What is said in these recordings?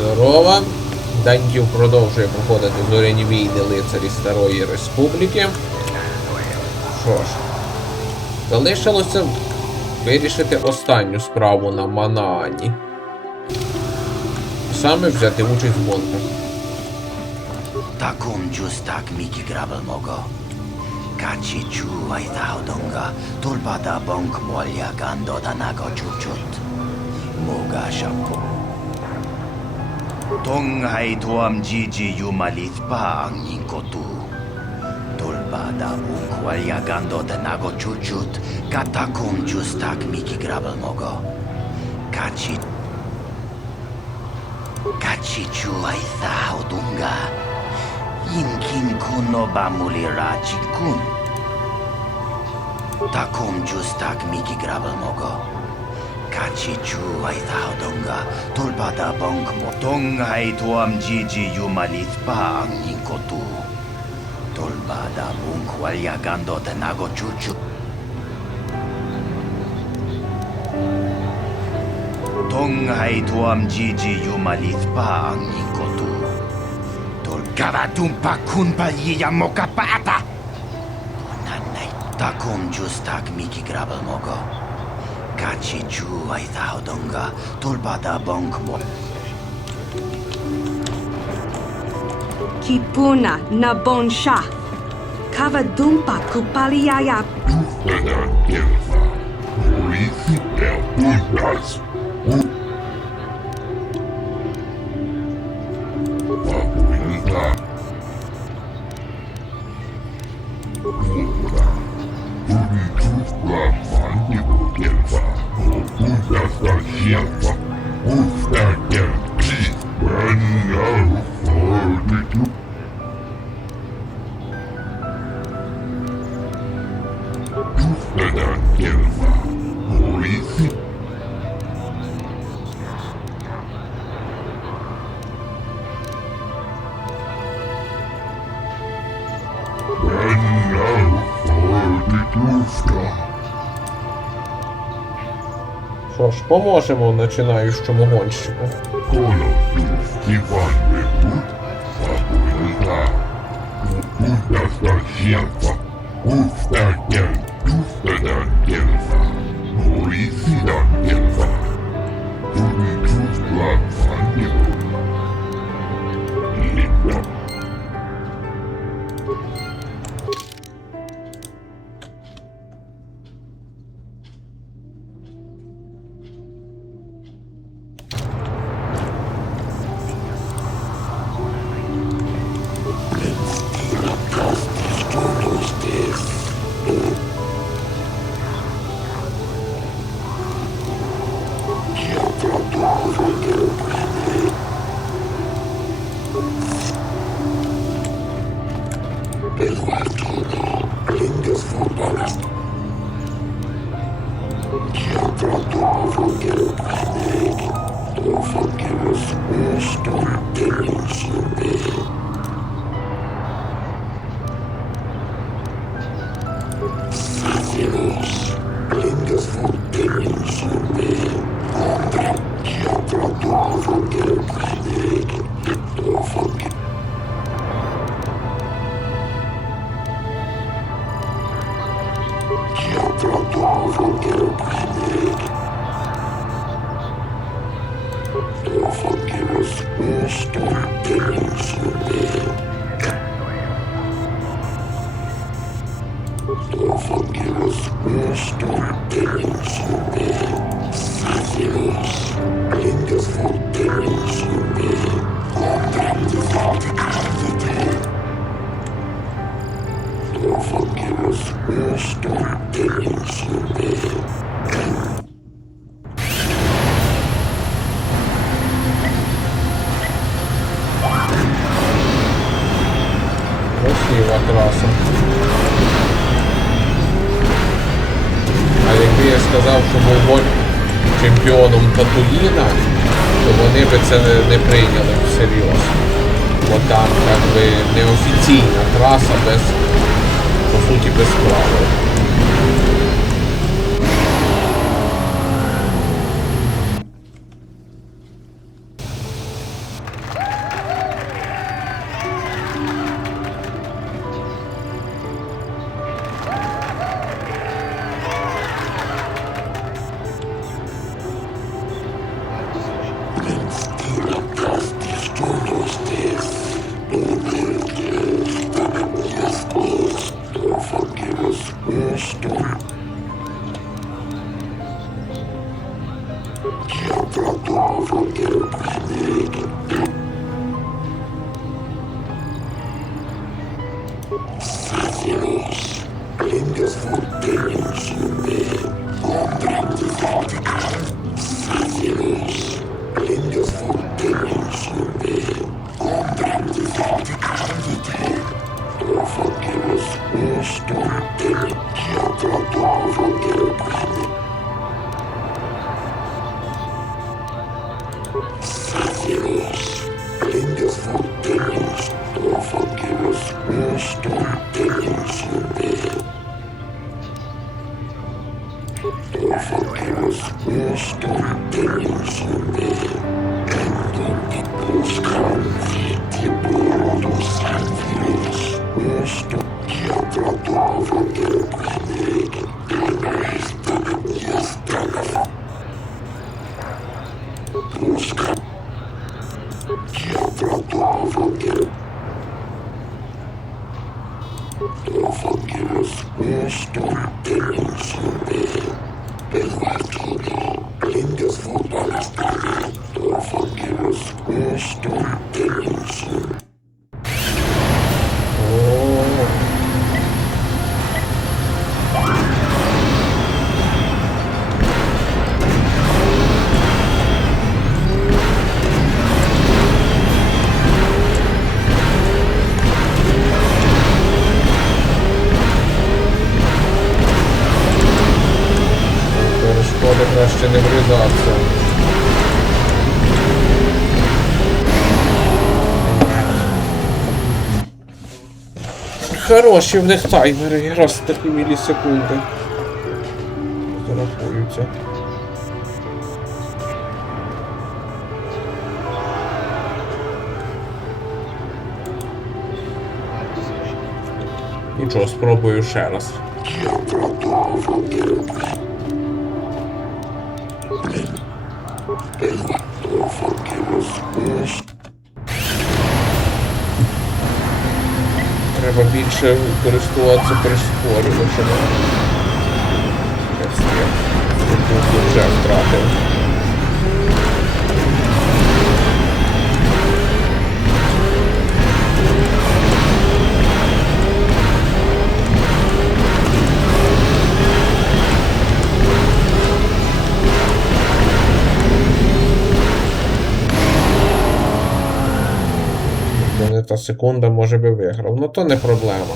Здорово. Даньків продовжує проходити зоряні війни лицарі Старої Республіки. Що ж, залишилося вирішити останню справу на Манаані. Саме взяти участь в гонках. Takum justak miki grabel mogo. Kachi chu aithaudonga tulpada bonk molya gando danago chuchut. Moga shapo. Tong hai tuam jiji yumalit pa ang ninkotu. Tulpada bonk molya gando danago chuchut. Katakum justak miki grabel mogo. Kachi chu aithaudonga. Inkin kuno bamulira chikun. Takum justak miki grabel mogo. Kachi chu aithaudonga tulpada bonk mo. Tong hai tuam jiji yumalit pa ang ninkotu. Tulpada bonk walyagando tenago chuchu. Tong hai tuam jiji yumalit pa ang ninkotu. Gavadumpa kunpa yiya mokapata! Punanay takum justak miki grabel mogo. Kachi chu aithaudonga tulpada bonk mo. Kipuna na bonsha. Kavadumpa kupaliyaya. Tufana Delva. Morithi el Unas. Papuilita. Pura. Uritus Brahmani Delva. Unas da Shelva. Usta del Kis. Branya Forditu. Tufana Delva. Morithi. Що ж, поможемо починаючому гонщику. Красива траса. А якби я сказав, що був чемпіоном Татуїна, то вони би це не прийняли всерйоз. Бо там якби неофіційна траса без, по суті, без правил. Краще не врізатися. Хороші в них таймери, якраз такі мілісекунди зарахуються. Нічого, спробую ще раз. Треба більше користуватися прискорювачами. Я встиг. Тут вже втратив. Не та секунда, може би виграв. Ну то не проблема.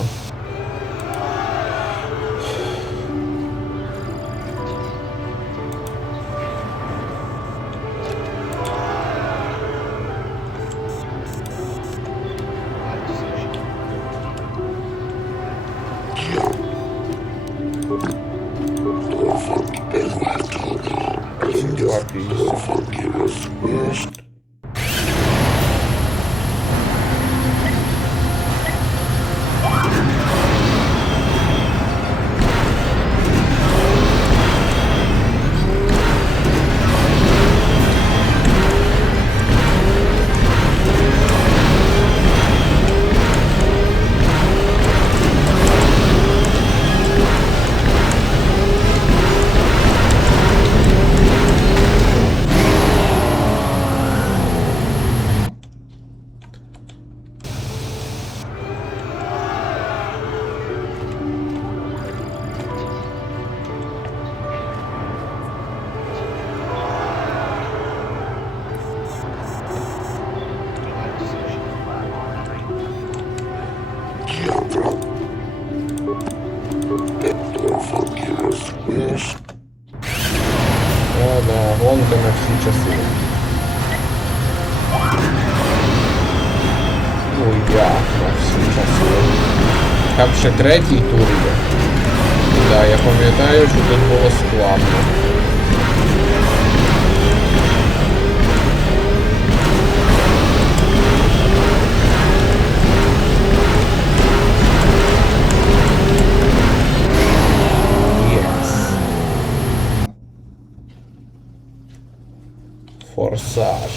О, да, гонка на всі часи. Ну як на всі часи. Там ще третій тур є. Да, я пам'ятаю, що тут було складно. Форсаж.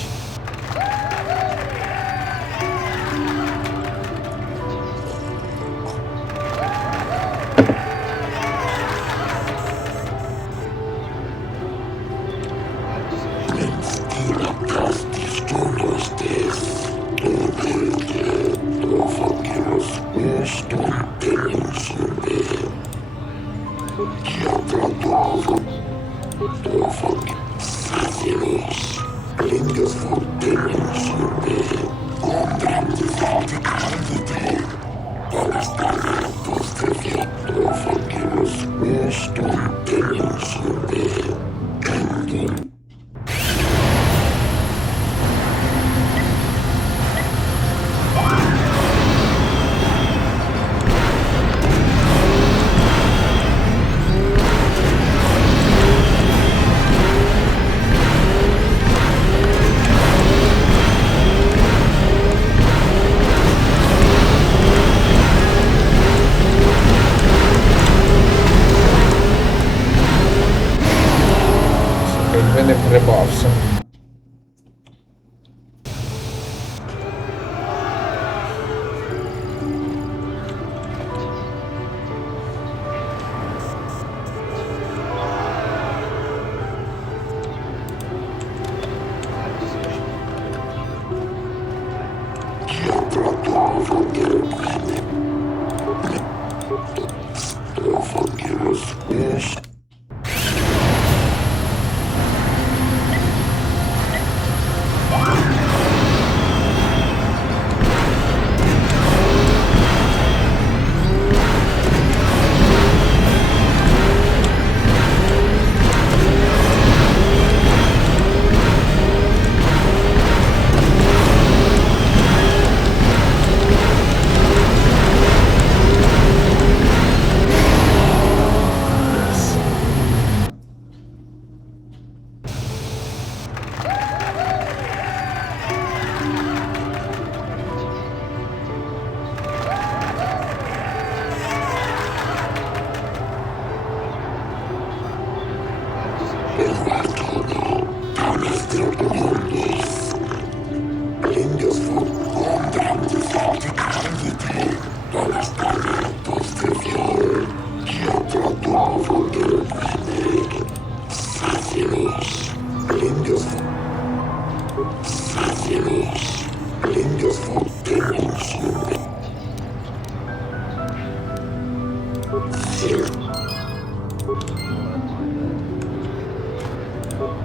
Lingus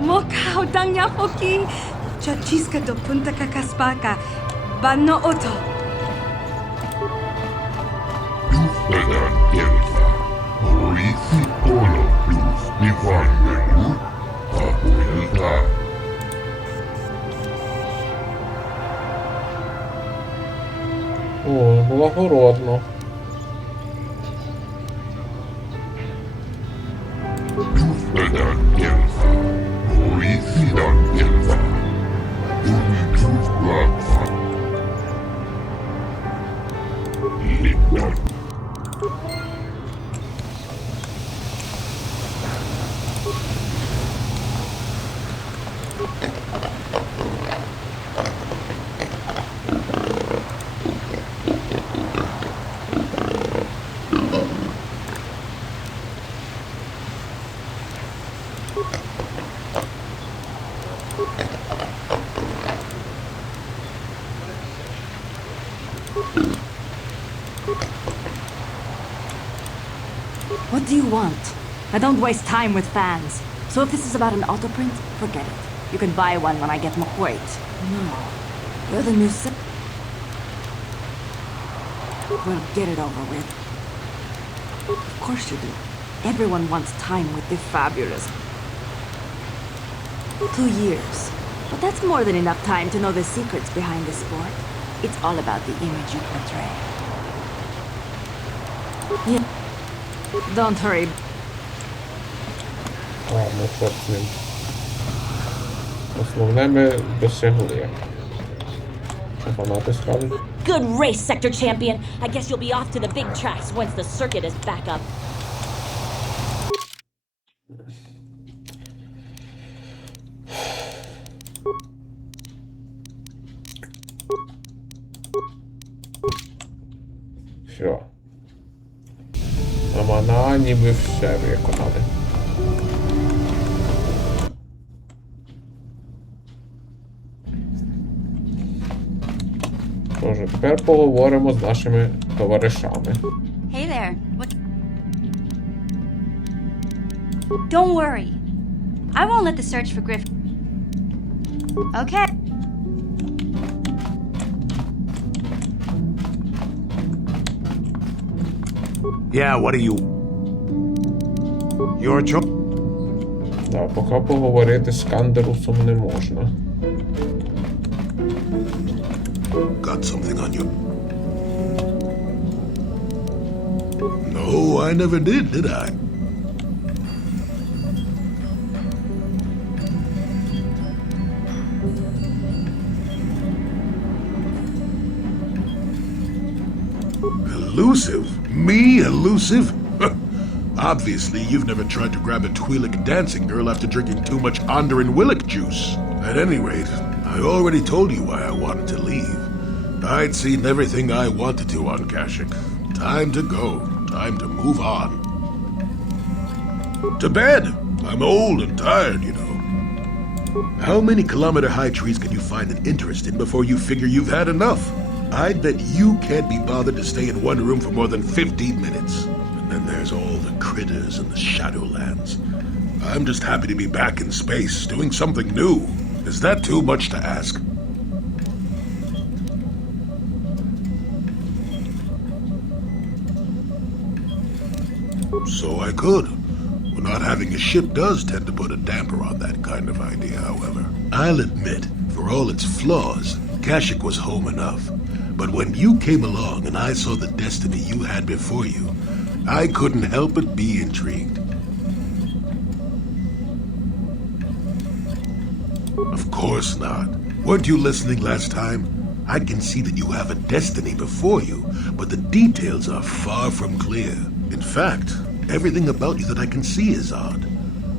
Mokao Dangyafoki, Chachiska do Punta Kakaspaka, Bano Oto. Justedan piensa, Maurici Polo plus Divangelu, Abuelta. О, благородно. Justedan piensa, Mauricidan piensa, Unitus Plaza. Lidan. What do you want? I don't waste time with fans. So if this is about an autoprint, forget it. You can buy one when I get more. Wait, no. You're the new Well, get it over with. Of course you do. Everyone wants time with the fabulous. 2 years. But that's more than enough time to know the secrets behind the sport. It's all about the image you portray. Yeah. Don't hurry. Ладно, чорт з ним. Основне ми досягли. Що фанати скажуть? Good race, Sector Champion. I guess you'll be off to the big tracks once the circuit is back up. Все. А на Ані ми все виконали. Тож, тепер поговоримо з нашими товаришами. Hey there. What? Don't worry. I won't let the search for Griff. Okay. Yeah, what are you? Your choice. Да, поки поговорити з Кандерусом не можна. Got something on you? No, I never did I? Elusive? Me elusive? Obviously, you've never tried to grab a Twi'lek dancing girl after drinking too much Onderan Willick juice. At any rate, I already told you why I wanted to leave. I'd seen everything I wanted to on Kashyyyk. Time to go. Time to move on. To bed! I'm old and tired, you know. How many kilometer-high trees can you find an interest in before you figure you've had enough? I'd bet you can't be bothered to stay in one room for more than 15 minutes. And then there's all the critters in the Shadowlands. I'm just happy to be back in space, doing something new. Is that too much to ask? So I could. Well, not having a ship does tend to put a damper on that kind of idea, however. I'll admit, for all its flaws, Kashyyyk was home enough. But when you came along and I saw the destiny you had before you, I couldn't help but be intrigued. Of course not. Weren't you listening last time? I can see that you have a destiny before you, but the details are far from clear. In fact, everything about you that I can see is odd.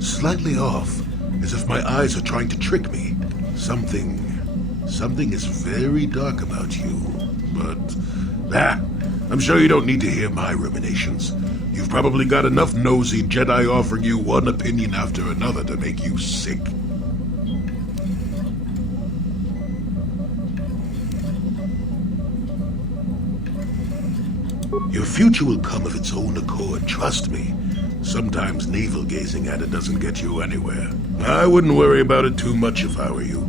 Slightly off, as if my eyes are trying to trick me. Something is very dark about you. But, I'm sure you don't need to hear my ruminations. You've probably got enough nosy Jedi offering you one opinion after another to make you sick. Your future will come of its own accord, trust me. Sometimes navel-gazing at it doesn't get you anywhere. I wouldn't worry about it too much if I were you.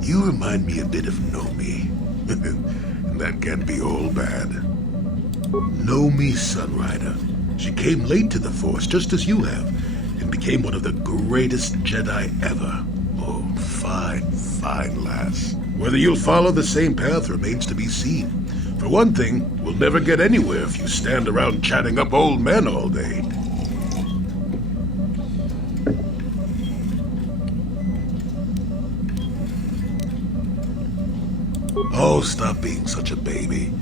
You remind me a bit of Nomi. And that can't be all bad. Nomi Sunrider. She came late to the Force, just as you have, and became one of the greatest Jedi ever. Oh, fine lass. Whether you'll follow the same path remains to be seen. For one thing, we'll never get anywhere if you stand around chatting up old men all day. Oh, stop being such a baby.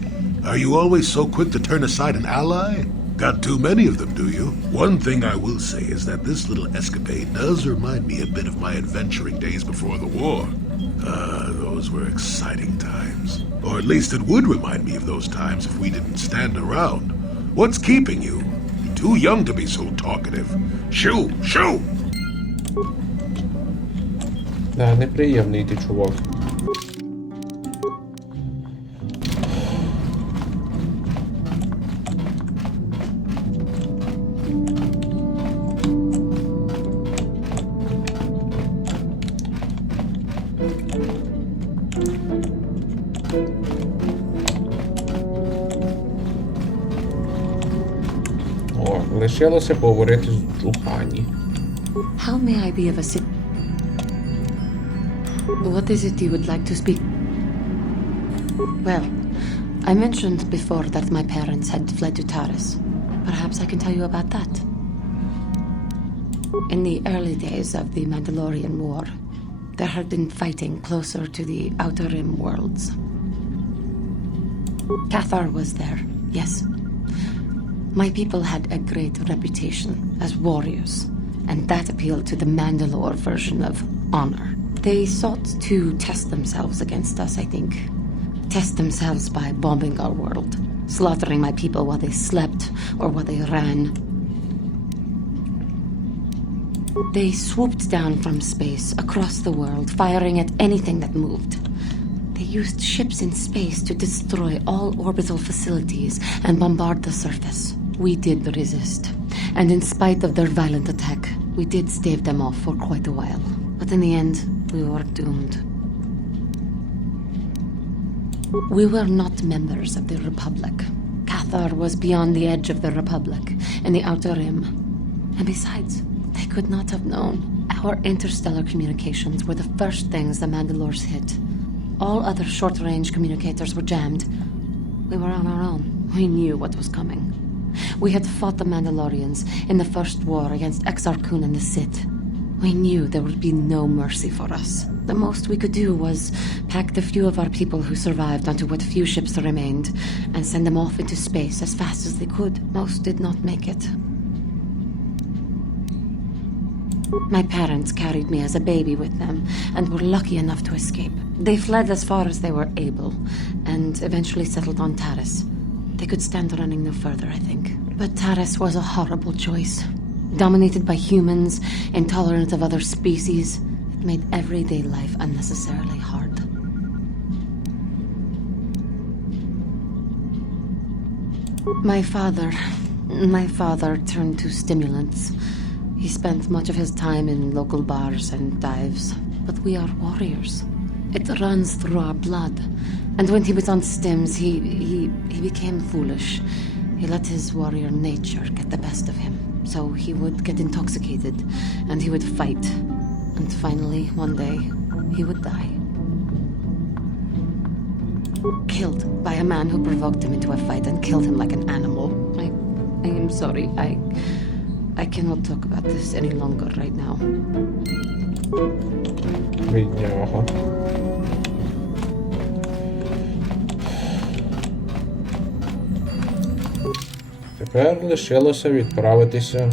Are you always so quick to turn aside an ally? Got too many of them, do you? One thing I will say is that this little escapade does remind me a bit of my adventuring days before the war. Those were exciting times. Or at least it would remind me of those times if we didn't stand around. What's keeping you? You're too young to be so talkative. Shoo! Да, неприємний ти чувак. О, лишилося поговорити з Джухані. How may I be of What is it you would like to speak? Well, I mentioned before that my parents had fled to Taris. Perhaps I can tell you about that. In the early days of the Mandalorian War, there had been fighting closer to the Outer Rim worlds. Cathar was there, yes. My people had a great reputation as warriors, and that appealed to the Mandalore version of honor. They sought to test themselves against us, I think. Test themselves by bombing our world, slaughtering my people while they slept or while they ran. They swooped down from space, across the world, firing at anything that moved. They used ships in space to destroy all orbital facilities and bombard the surface. We did resist, and in spite of their violent attack, we did stave them off for quite a while. But in the end, we were doomed. We were not members of the Republic. Cathar was beyond the edge of the Republic, in the Outer Rim. And besides, they could not have known. Our interstellar communications were the first things the Mandalores hit. All other short-range communicators were jammed. We were on our own. We knew what was coming. We had fought the Mandalorians in the first war against Exar Kun and the Sith. We knew there would be no mercy for us. The most we could do was pack the few of our people who survived onto what few ships remained and send them off into space as fast as they could. Most did not make it. My parents carried me as a baby with them and were lucky enough to escape. They fled as far as they were able and eventually settled on Taris. They could stand running no further, I think. But Taris was a horrible choice. Dominated by humans, intolerant of other species, it made everyday life unnecessarily hard. My father turned to stimulants. He spent much of his time in local bars and dives. But we are warriors. It runs through our blood. And when he was on stims, he became foolish. He let his warrior nature get the best of him. So he would get intoxicated, and he would fight. And finally, one day, he would die. Killed by a man who provoked him into a fight and killed him like an animal. I am sorry. I cannot talk about this any longer right now. Бідняга. Тепер лишилося відправитися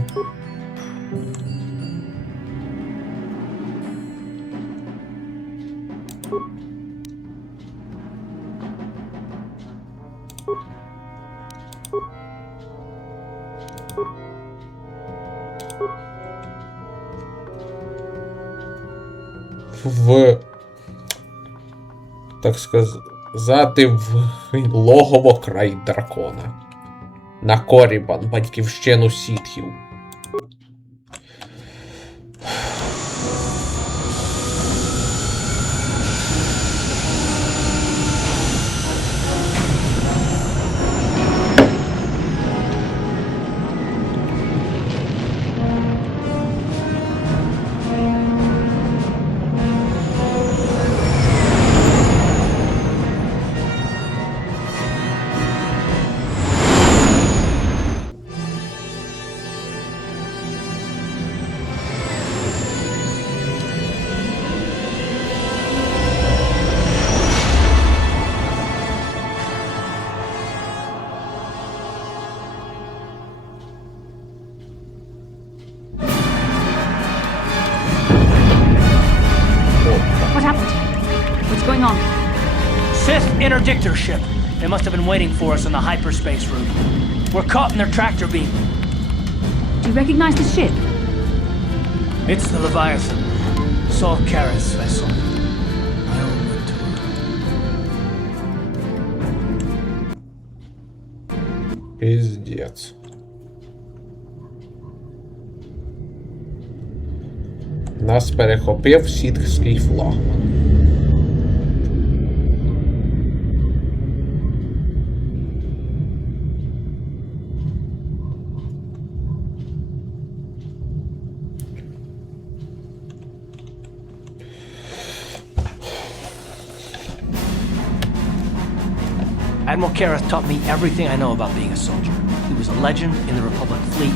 в, так сказати, в логово край дракона. На Корібан, батьківщину сітхів. What happened? What's going on? Sith interdictor ship. They must have been waiting for us on the hyperspace route. We're caught in their tractor beam. Do you recognize the ship? It's the Leviathan. Saul Karras' vessel. I owe it to her. Пиздец. Нас перехопив сітхський флагман. Admiral Karras taught me everything I know about being a soldier. He was a legend in the Republic fleet,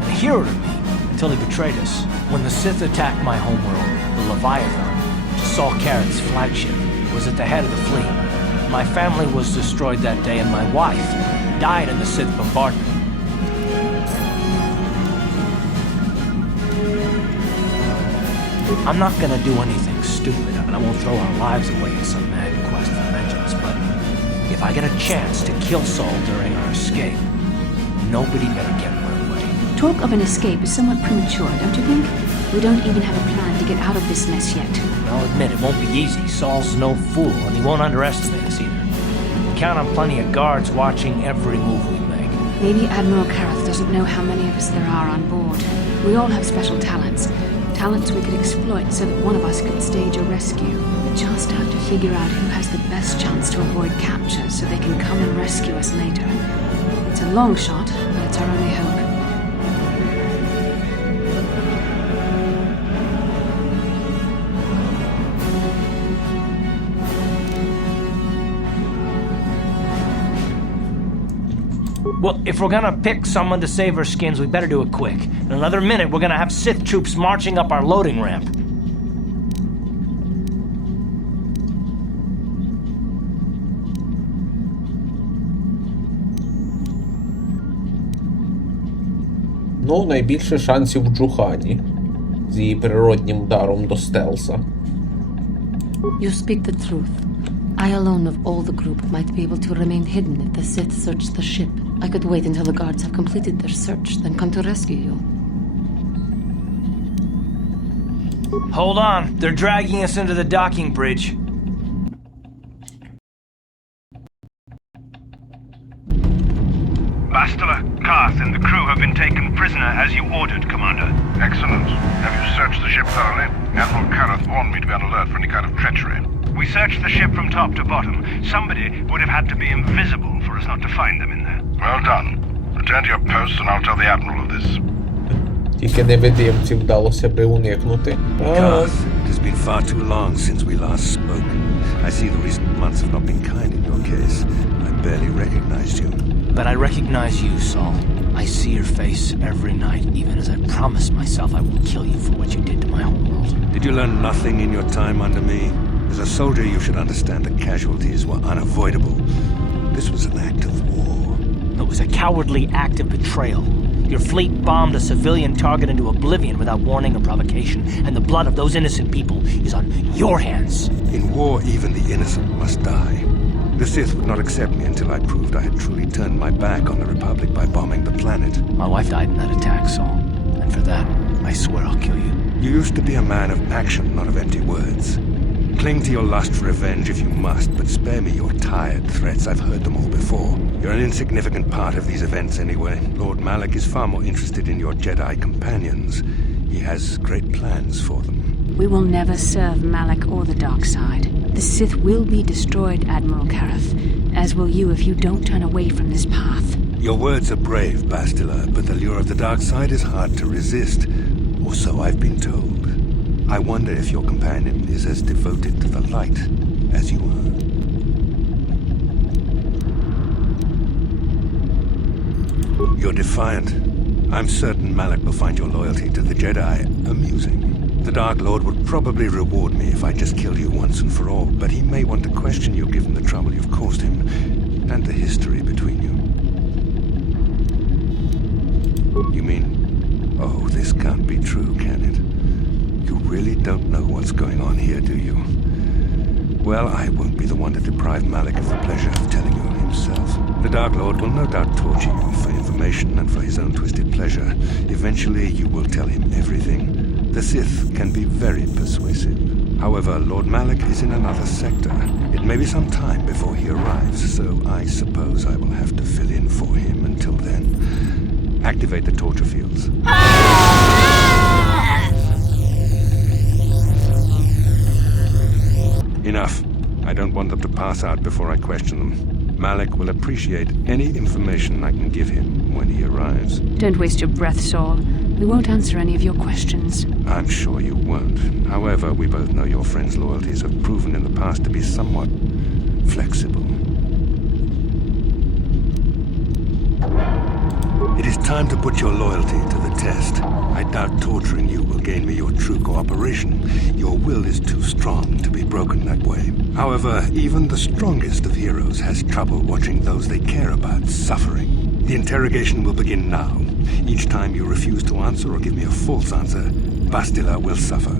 and a hero to me until he betrayed us. When the Sith attacked my homeworld, the Leviathan, Saul Karras' flagship, was at the head of the fleet. My family was destroyed that day, and my wife died in the Sith bombardment. I'm not gonna do anything stupid, and I won't throw our lives away in some mad quest for vengeance, but if I get a chance to kill Saul during our escape, nobody better get in my way. Talk of an escape is somewhat premature, don't you think? We don't even have a plan to get out of this mess yet. I'll admit it won't be easy. Saul's no fool, and he won't underestimate us either. We count on plenty of guards watching every move we make. Maybe Admiral Karras doesn't know how many of us there are on board. We all have special talents. Talents we could exploit so that one of us could stage a rescue. We just have to figure out who has the best chance to avoid capture so they can come and rescue us later. It's a long shot, but it's our only hope. Well, if we're gonna pick someone to save our skins, we better do it quick. In another minute, we're gonna have Sith troops marching up our loading ramp. Ну, найбільше шансів в Джухані з її природнім даром до стелса. You speak the truth. I alone of all the group might be able to remain hidden if the Sith search the ship. I could wait until the guards have completed their search, then come to rescue you. Hold on, they're dragging us into the docking bridge. Bastila, Karth, and the crew have been taken prisoner as you ordered, Commander. Excellent. Have you searched the ship thoroughly? Admiral Kareth warned me to be on alert for any kind of treachery. We searched the ship from top to bottom. Somebody would have had to be invisible for us not to find them in there. Well done. Return to your post and I'll tell the Admiral of this. Тільки невидимці вдалося би уникнути. Garth, it has been far too long since we last spoke. I see the recent months have not been kind in your case. I barely recognized you. But I recognize you, Saul. I see your face every night, even as I promised myself I will kill you for what you did to my homeworld. Did you learn nothing in your time under me? As a soldier, you should understand that casualties were unavoidable. This was an act of war. It was a cowardly act of betrayal. Your fleet bombed a civilian target into oblivion without warning or provocation, and the blood of those innocent people is on your hands. In war, even the innocent must die. The Sith would not accept me until I proved I had truly turned my back on the Republic by bombing the planet. My wife died in that attack, Saul. And for that, I swear I'll kill you. You used to be a man of action, not of empty words. Cling to your lust for revenge if you must, but spare me your tired threats. I've heard them all before. You're an insignificant part of these events anyway. Lord Malak is far more interested in your Jedi companions. He has great plans for them. We will never serve Malak or the dark side. The Sith will be destroyed, Admiral Kareth, as will you if you don't turn away from this path. Your words are brave, Bastila, but the lure of the dark side is hard to resist. Or so I've been told. I wonder if your companion is as devoted to the light as you are. You're defiant. I'm certain Malak will find your loyalty to the Jedi amusing. The Dark Lord would probably reward me if I just killed you once and for all, but he may want to question you given the trouble you've caused him, and the history between you. You mean, oh, this can't be true, can it? You really don't know what's going on here, do you? Well, I won't be the one to deprive Malak of the pleasure of telling you himself. The Dark Lord will no doubt torture you for information and for his own twisted pleasure. Eventually, you will tell him everything. The Sith can be very persuasive. However, Lord Malak is in another sector. It may be some time before he arrives, so I suppose I will have to fill in for him until then. Activate the torture fields. Enough. I don't want them to pass out before I question them. Malak will appreciate any information I can give him when he arrives. Don't waste your breath, Saul. We won't answer any of your questions. I'm sure you won't. However, we both know your friend's loyalties have proven in the past to be somewhat flexible. It is time to put your loyalty to the test. I doubt torturing you will gain me your true cooperation. Your will is too strong to be broken that way. However, even the strongest of heroes has trouble watching those they care about suffering. The interrogation will begin now. Each time you refuse to answer or give me a false answer, Bastila will suffer.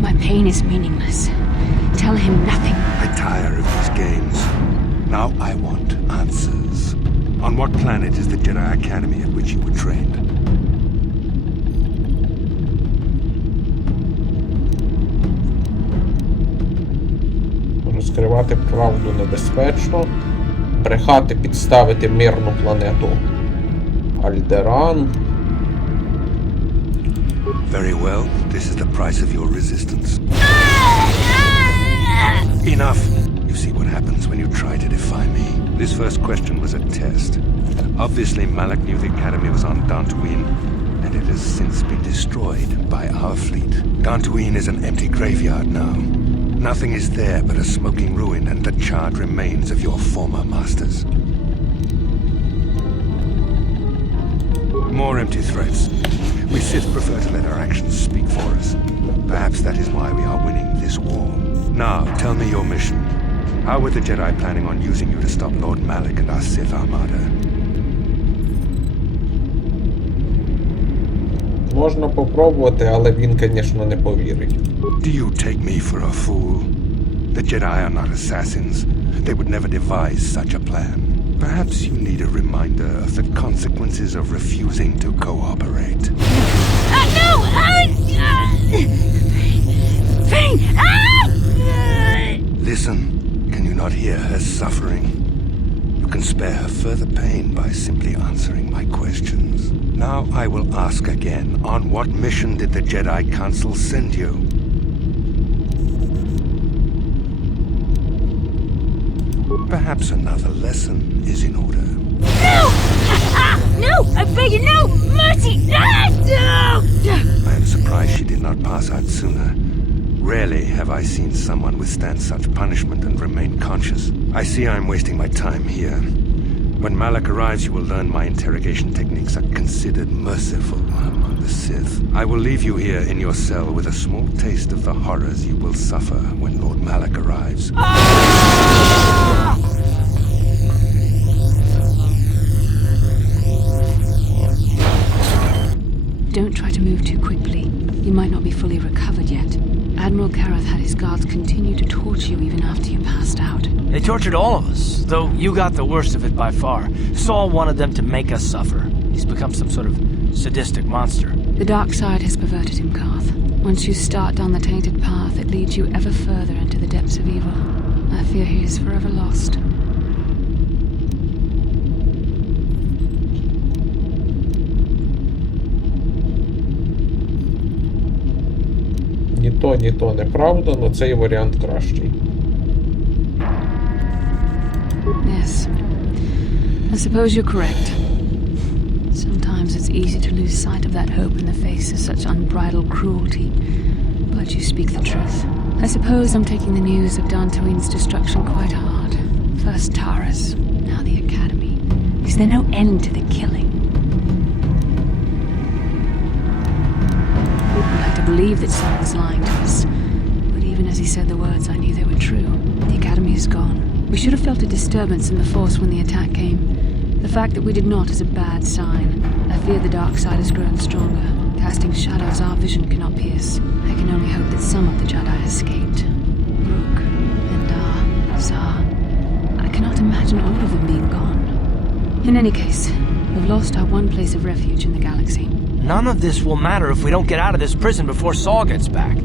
My pain is meaningless. Tell him nothing. I tire of these games. Now I want answers. On what planet is the Jedi Academy at which you were trained? Розкривати правду небезпечно. Брехати, підставити мирну планету Альдеран. Very well. This is the price of your resistance. Enough! You see what happens when you try to defy me. This first question was a test. Obviously, Malak knew the Academy was on Dantooine, and it has since been destroyed by our fleet. Dantooine is an empty graveyard now. Nothing is there but a smoking ruin and the charred remains of your former masters. More empty threats. We Sith prefer to let our actions speak for us. Perhaps that is why we are winning this war. Now, tell me your mission. How were the Jedi planning on using you to stop Lord Malak and our Sith Armada? Можна попробувати, але він, звісно, не повірить. Do you take me for a fool? The Jedi are not assassins. They would never devise such a plan. Perhaps you need a reminder of the consequences of refusing to cooperate. No! Listen. by simply answering my questions. Now I will ask again, on what mission did the Jedi Council send you? Perhaps another lesson is in order. No! No! I beg you, no! Mercy! No! I am surprised she did not pass out sooner. Rarely have I seen someone withstand such punishment and remain conscious. I see I'm wasting my time here. When Malak arrives, you will learn my interrogation techniques are considered merciful among the Sith. I will leave you here in your cell with a small taste of the horrors you will suffer when Lord Malak arrives. Don't try to move too quickly. You might not be fully recovered yet. Admiral Karath had his guards continue to torture you even after you passed out. They tortured all of us, though you got the worst of it by far. Saul wanted them to make us suffer. He's become some sort of sadistic monster. The dark side has perverted him, Karth. Once you start down the tainted path, it leads you ever further into the depths of evil. I fear he is forever lost. Ні то неправда, але цей варіант кращий. Yes. I suppose you're correct. Sometimes it's easy to lose sight of that hope in the face of such unbridled cruelty. But you speak the truth. I suppose I'm taking the news of Dantooine's destruction quite hard. First Taras, now the Academy. Is there no end to the killing? I'd like to believe that Saul was lying to us. But even as he said the words, I knew they were true. The Academy is gone. We should have felt a disturbance in the Force when the attack came. The fact that we did not is a bad sign. I fear the dark side has grown stronger, casting shadows our vision cannot pierce. I can only hope that some of the Jedi escaped. Rook, Endar, Zar. I cannot imagine all of them being gone. In any case, we've lost our one place of refuge in the galaxy. None of this will matter if we don't get out of this prison before Saul gets back.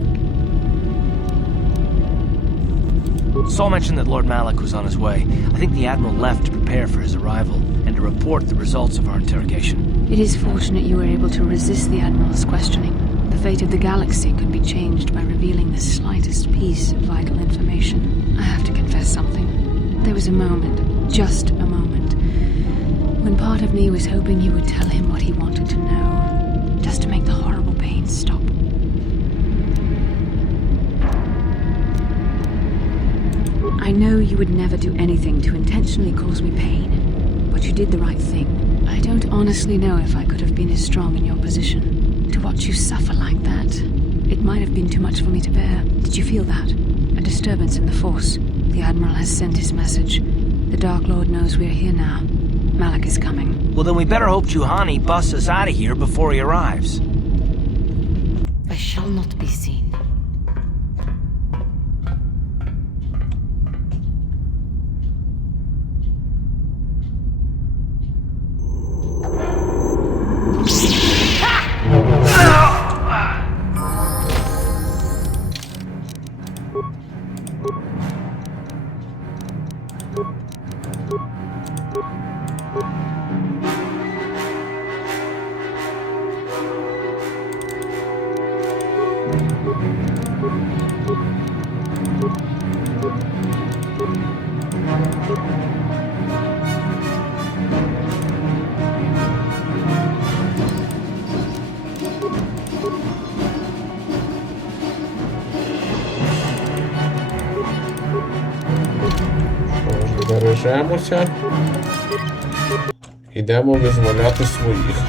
Saul mentioned that Lord Malak was on his way. I think the Admiral left to prepare for his arrival and to report the results of our interrogation. It is fortunate you were able to resist the Admiral's questioning. The fate of the galaxy could be changed by revealing the slightest piece of vital information. I have to confess something. There was a moment, just a moment, when part of me was hoping you would tell him what he wanted to know, just to make the horrible pain stop. I know you would never do anything to intentionally cause me pain, but you did the right thing. I don't honestly know if I could have been as strong in your position. To watch you suffer like that, it might have been too much for me to bear. Did you feel that? A disturbance in the Force. The Admiral has sent his message. The Dark Lord knows we're here now. Malak is coming. Well, then we better hope Juhani busts us out of here before he arrives. I shall not be seen. Бережемося. Ідемо визволяти своїх.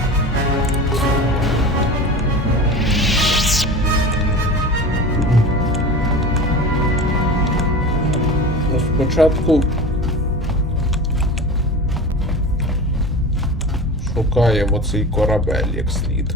Ну, спочатку шукаємо цей корабель як слід.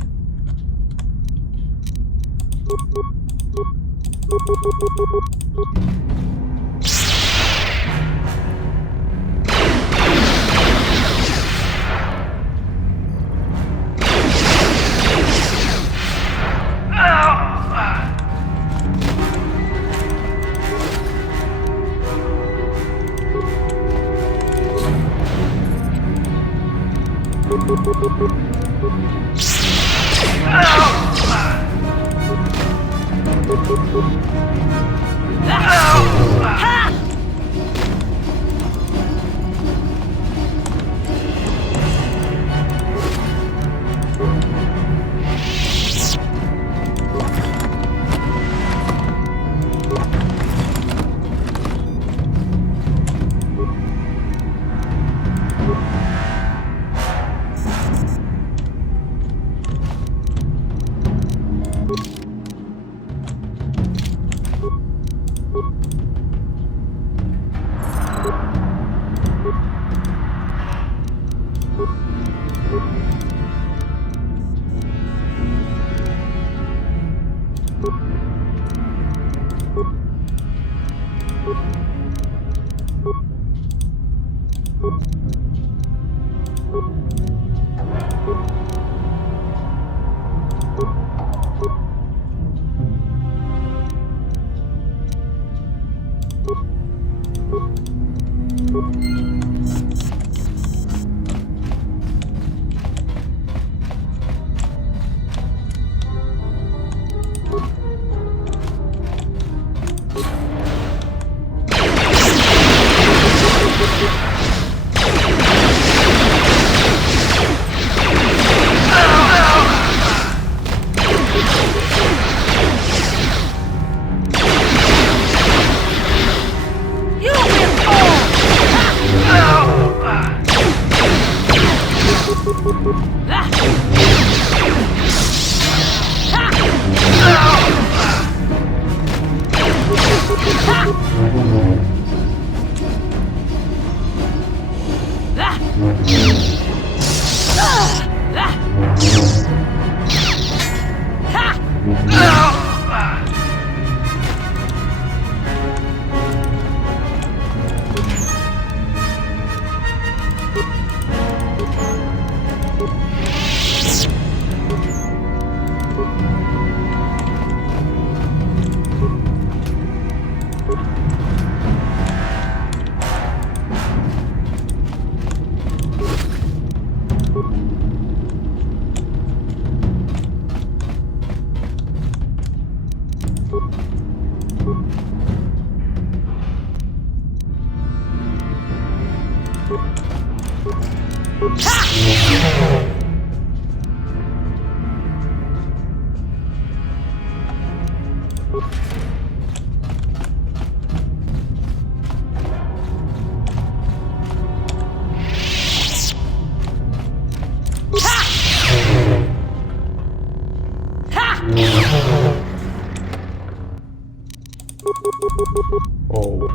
Oh.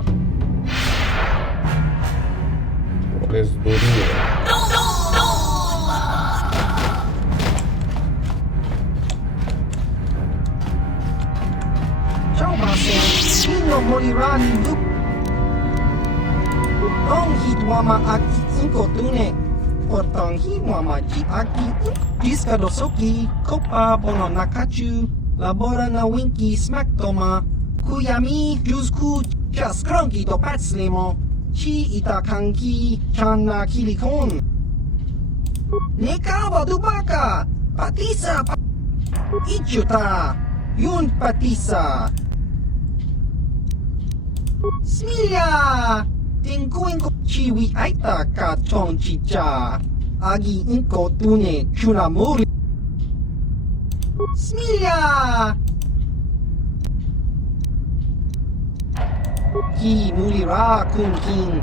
What is Durian? Ciao Basso, Nino morirà in dubbio. Tong hit wama aki inko tune. Portong hi wama ji aki Jiska dosoki, kopa bono nakachu. Labora na winki smack toma. Kuyami jusku chaskronki to patslimo. Chi itakanki channa kilikon. Nekawa dubaka, patisa Ichuta, yun patisa. Smilia! Tingkuin ko chiwi aita ka chong chicha. Agi inko tune chunamuri. Smilia! Ki mulira kun king.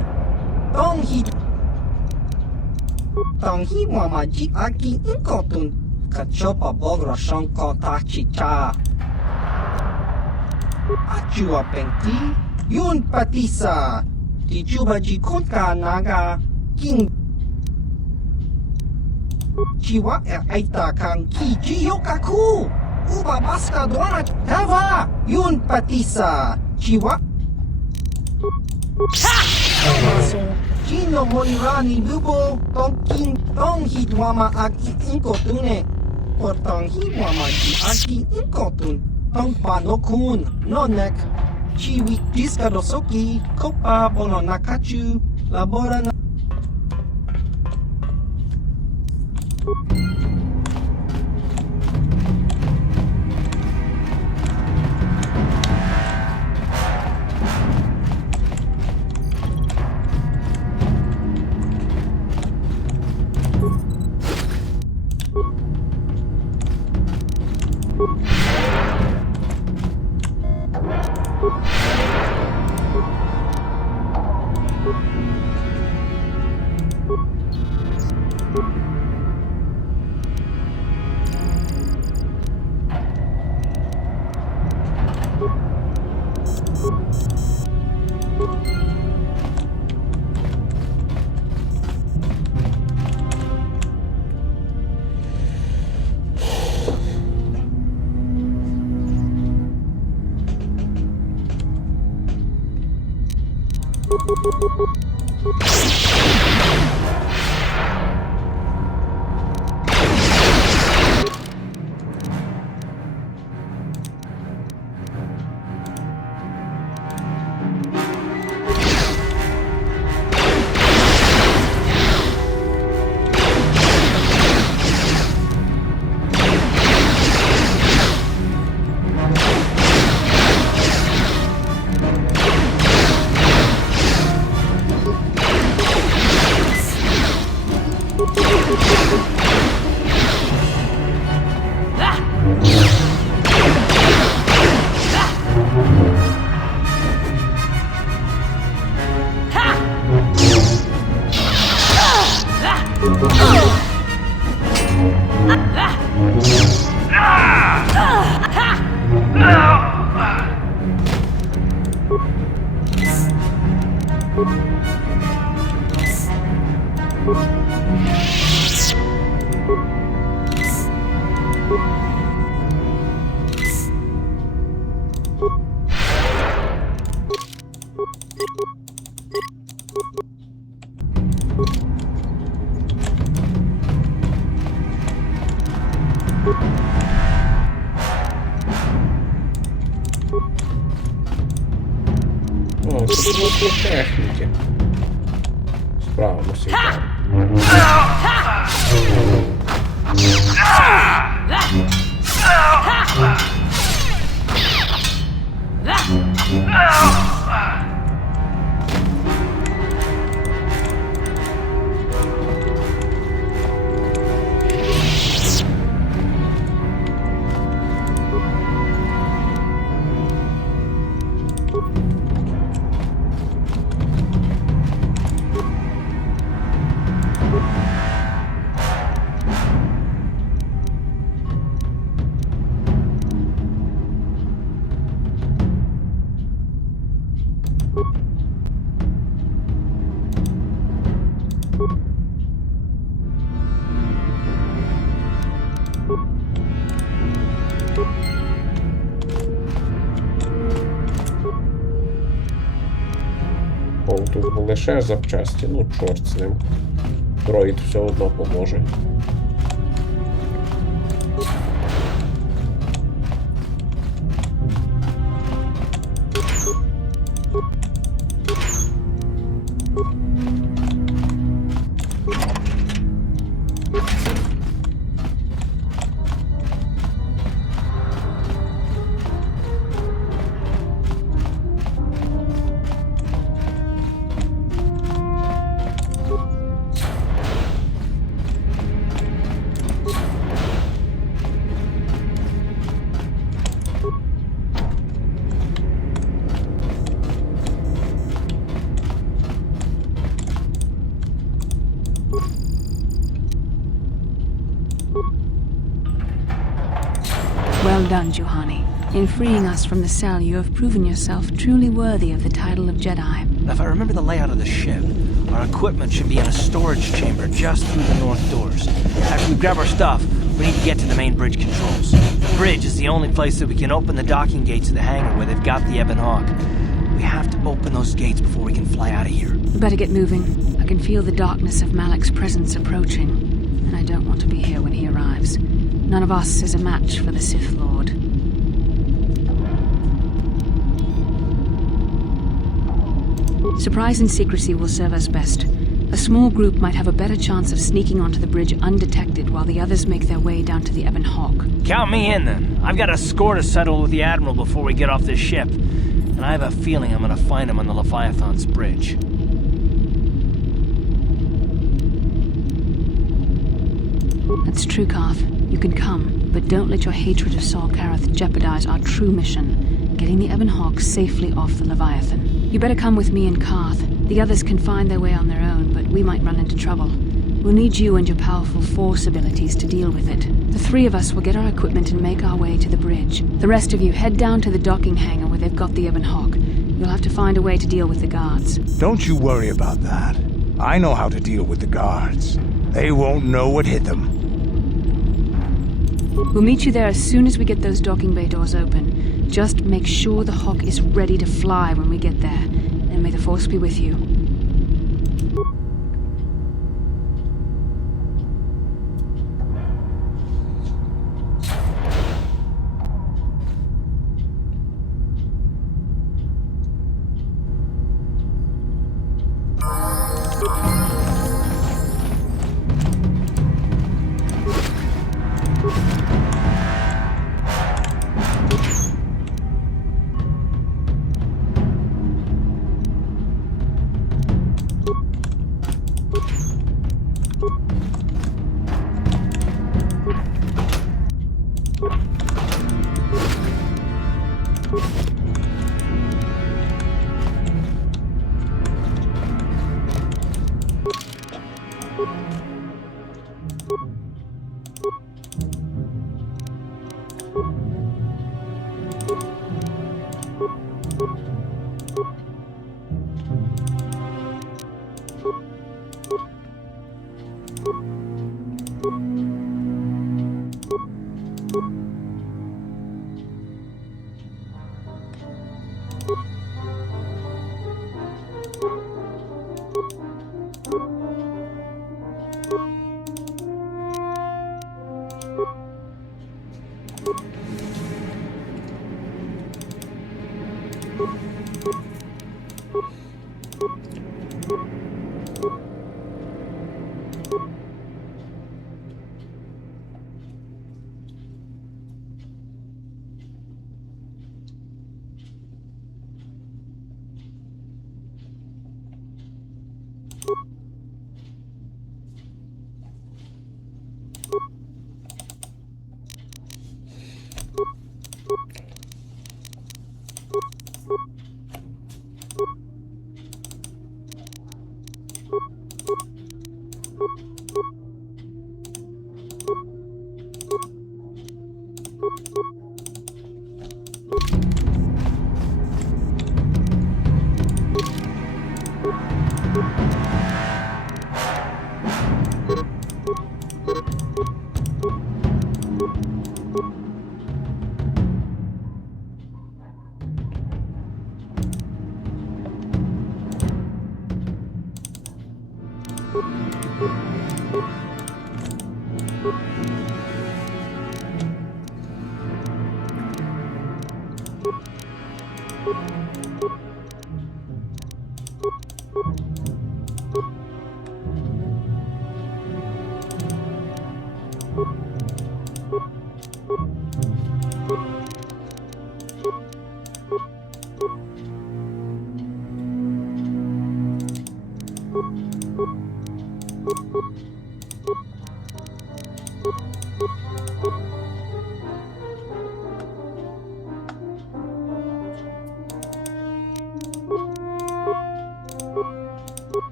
Tong hi mama ji agi inko tun. Kachopa bogra shonko ta chicha. Achua penti. Yun patisa. Tichuba jikunka naga king. Chiwa aita kang ki chiyokaku. Uba baska doana hava. Yun patisa. Chiwa. So, Chino morirani bubo. Tong hitwama aki inko tune. Portong hiwama ji aki inko tun. Tong panokun. Nonek. Chiwi diska dosoki, kopa bono nakachu, labora na... О, тут трохи техніки. Справимося і так. О, тут були ще запчасті, ну чорт з ним. Дроїд все одно поможе. Well done, Juhani. In freeing us from the cell, you have proven yourself truly worthy of the title of Jedi. If I remember the layout of the ship, our equipment should be in a storage chamber just through the north doors. After we grab our stuff, we need to get to the main bridge controls. The bridge is the only place that we can open the docking gates of the hangar where they've got the Ebon Hawk. We have to open those gates before we can fly out of here. We better get moving. I can feel the darkness of Malak's presence approaching, and I don't want to be here when he arrives. None of us is a match for the Sith Lord. Surprise and secrecy will serve us best. A small group might have a better chance of sneaking onto the bridge undetected while the others make their way down to the Ebon Hawk. Count me in, then. I've got a score to settle with the Admiral before we get off this ship. And I have a feeling I'm gonna find him on the Leviathan's bridge. That's true, Karth. You can come, but don't let your hatred of Saul Karath jeopardize our true mission, getting the Ebon Hawk safely off the Leviathan. You better come with me and Karth. The others can find their way on their own, but we might run into trouble. We'll need you and your powerful Force abilities to deal with it. The three of us will get our equipment and make our way to the bridge. The rest of you head down to the docking hangar where they've got the Ebon Hawk. You'll have to find a way to deal with the guards. Don't you worry about that. I know how to deal with the guards. They won't know what hit them. We'll meet you there as soon as we get those docking bay doors open. Just make sure the Hawk is ready to fly when we get there. And may the Force be with you.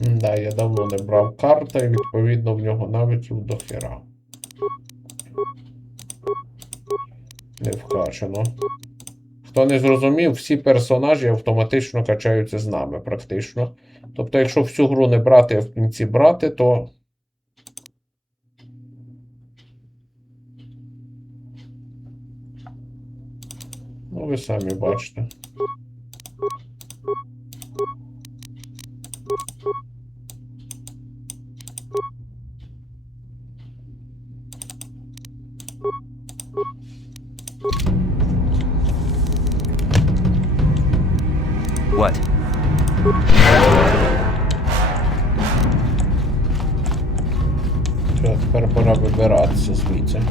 Да, я давно не брав карта, і відповідно в нього навиків до хера. Не вкачано. Хто не зрозумів, всі персонажі автоматично качаються з нами, практично. Тобто, якщо всю гру не брати, а в кінці брати, то... Ну, ви самі бачите. What? Що, тепер пора вибиратися звідси.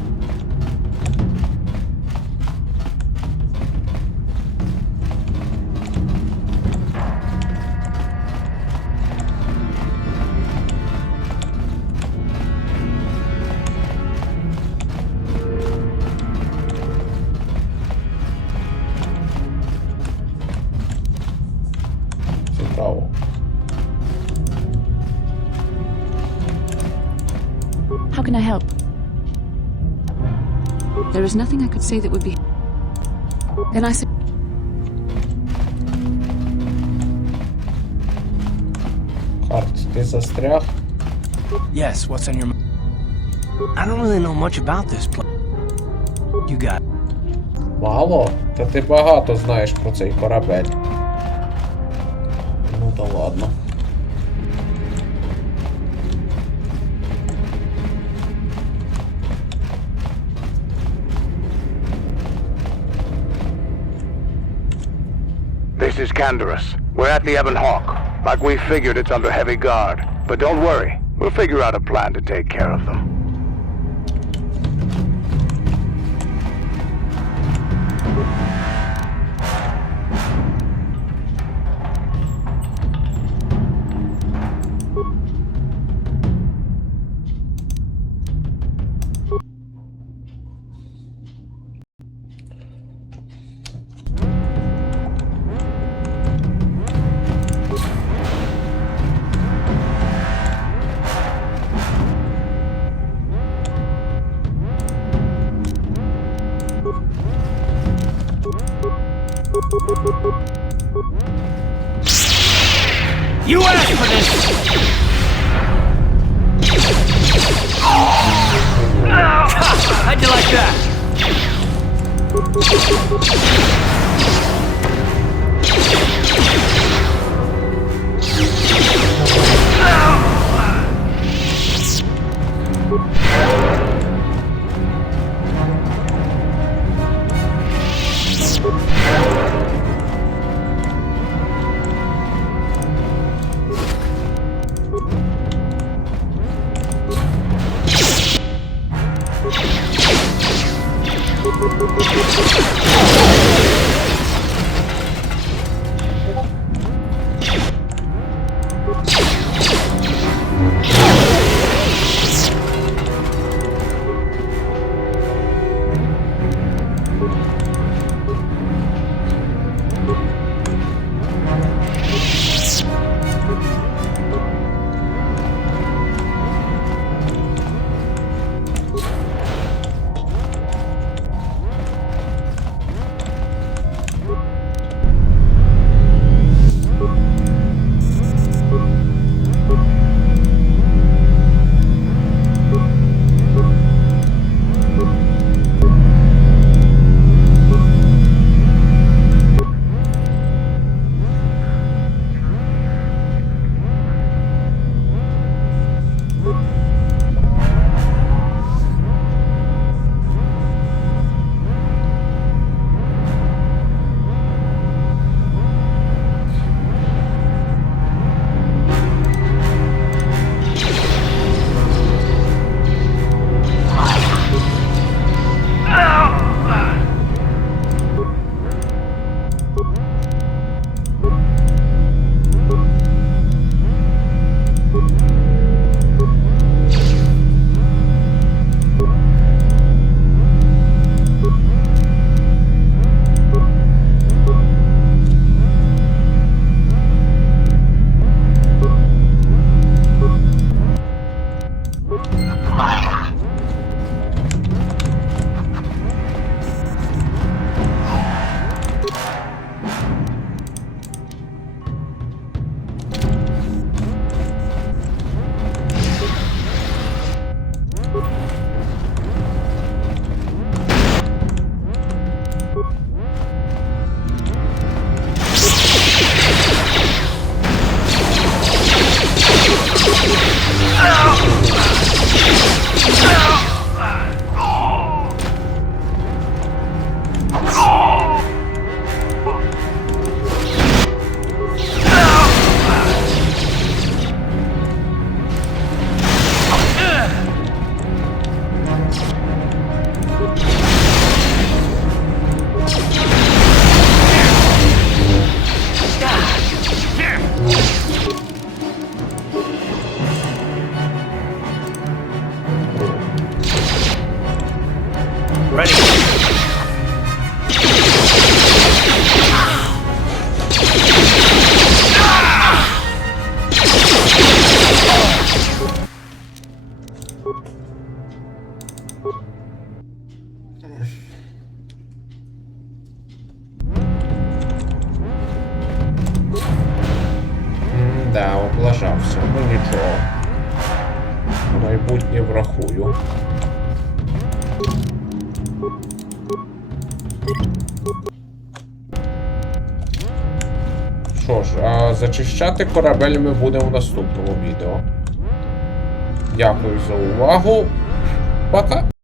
can I help? There is nothing I could say that would be... Then I said... Карт, ти застряг? Yes, what's on your mind? I don't really know much about this place. You got it. Мало? Та ти багато знаєш про цей корабель. Ну та ладно. This is Canderous. We're at the Ebon Hawk. Like we figured, it's under heavy guard. But don't worry, we'll figure out a plan to take care of them. You asked for this! How'd you like that? Да, облажався. Ну нічого. Майбутнє врахую. Що ж, а зачищати корабель ми будемо в наступному відео. Дякую за увагу. Пока!